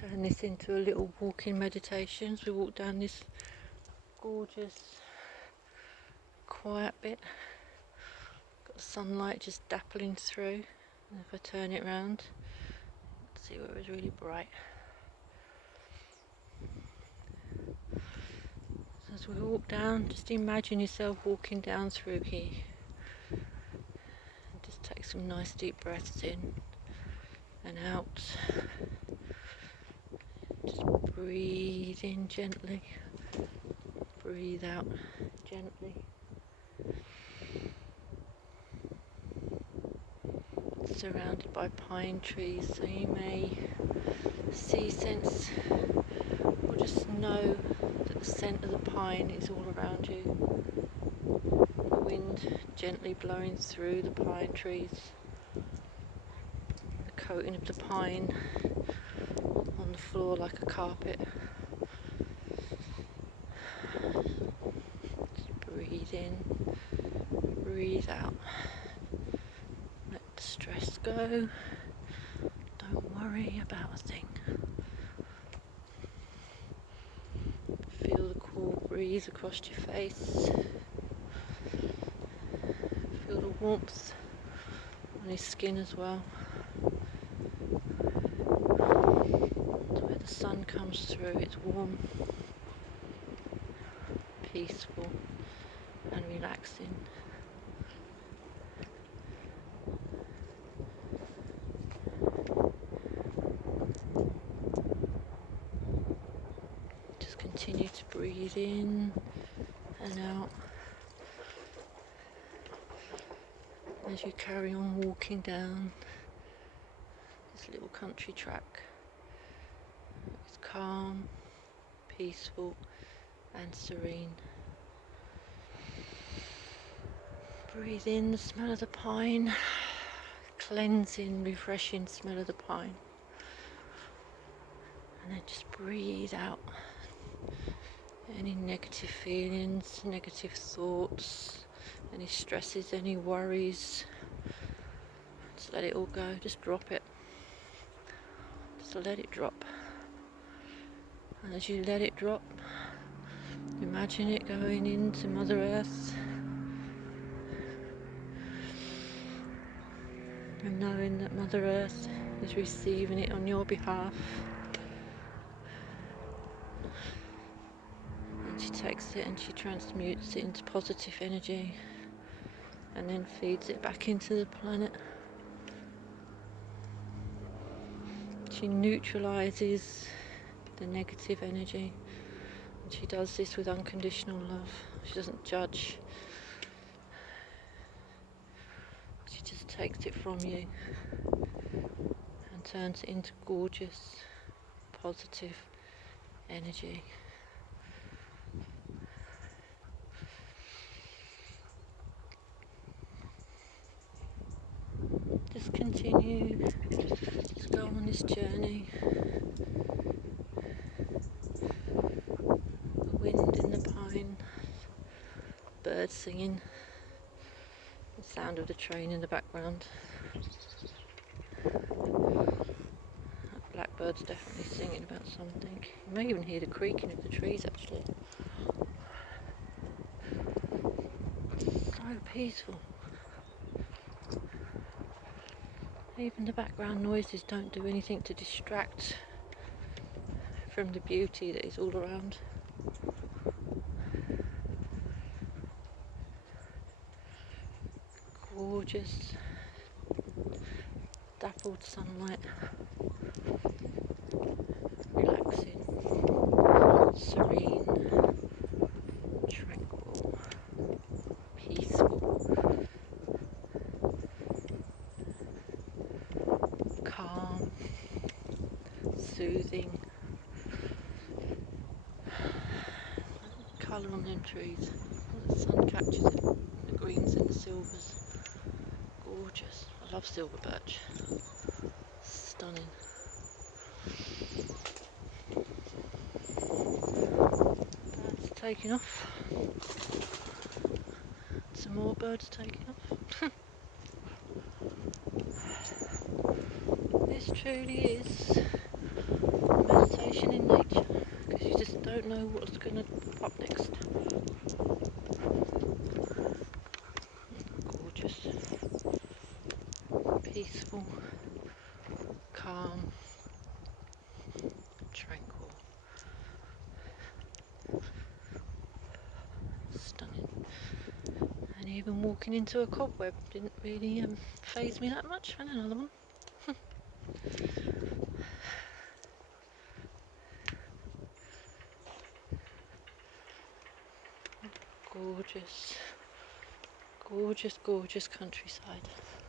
Turn this into a little walking meditation as we walk down this gorgeous quiet bit. Got sunlight just dappling through, and if I turn it round, see where it's really bright. So as we walk down, just imagine yourself walking down through here. And just take some nice deep breaths in and out. Just breathe in gently, breathe out gently. Surrounded by pine trees, so you may see, sense, or just know that the scent of the pine is all around you. The wind gently blowing through the pine trees, the coating of the pine on the floor like a carpet. Just breathe in, breathe out. Let the stress go. Don't worry about a thing. Feel the cool breeze across your face. Feel the warmth on your skin as well. Where the sun comes through, it's warm, peaceful and relaxing. Just continue to breathe in and out as you carry on walking down this little country track. It's calm, peaceful and serene. Breathe in the smell of the pine, cleansing, refreshing smell of the pine. And then just breathe out any negative feelings, negative thoughts, any stresses, any worries. Just let it all go, just drop it. Just let it drop. And as you let it drop, imagine it going into Mother Earth. And knowing that Mother Earth is receiving it on your behalf. And she takes it and she transmutes it into positive energy and then feeds it back into the planet. She neutralizes the negative energy. And she does this with unconditional love. She doesn't judge. She just takes it from you and turns it into gorgeous, positive energy. Just continue, just go on this journey. The wind in the pine, birds singing, the sound of the train in the background. That blackbird's definitely singing about something. You may even hear the creaking of the trees actually. So peaceful. Even the background noises don't do anything to distract from the beauty that is all around. Gorgeous, dappled sunlight, relaxing, serene, tranquil, peaceful, calm, soothing. Colour on them trees, the sun catches it, the greens and the silvers. Gorgeous. I love silver birch. Stunning. Birds taking off. Some more birds taking off. This truly is peaceful, calm, tranquil, stunning. And even walking into a cobweb didn't really faze me that much. And another one. Gorgeous, gorgeous, gorgeous countryside.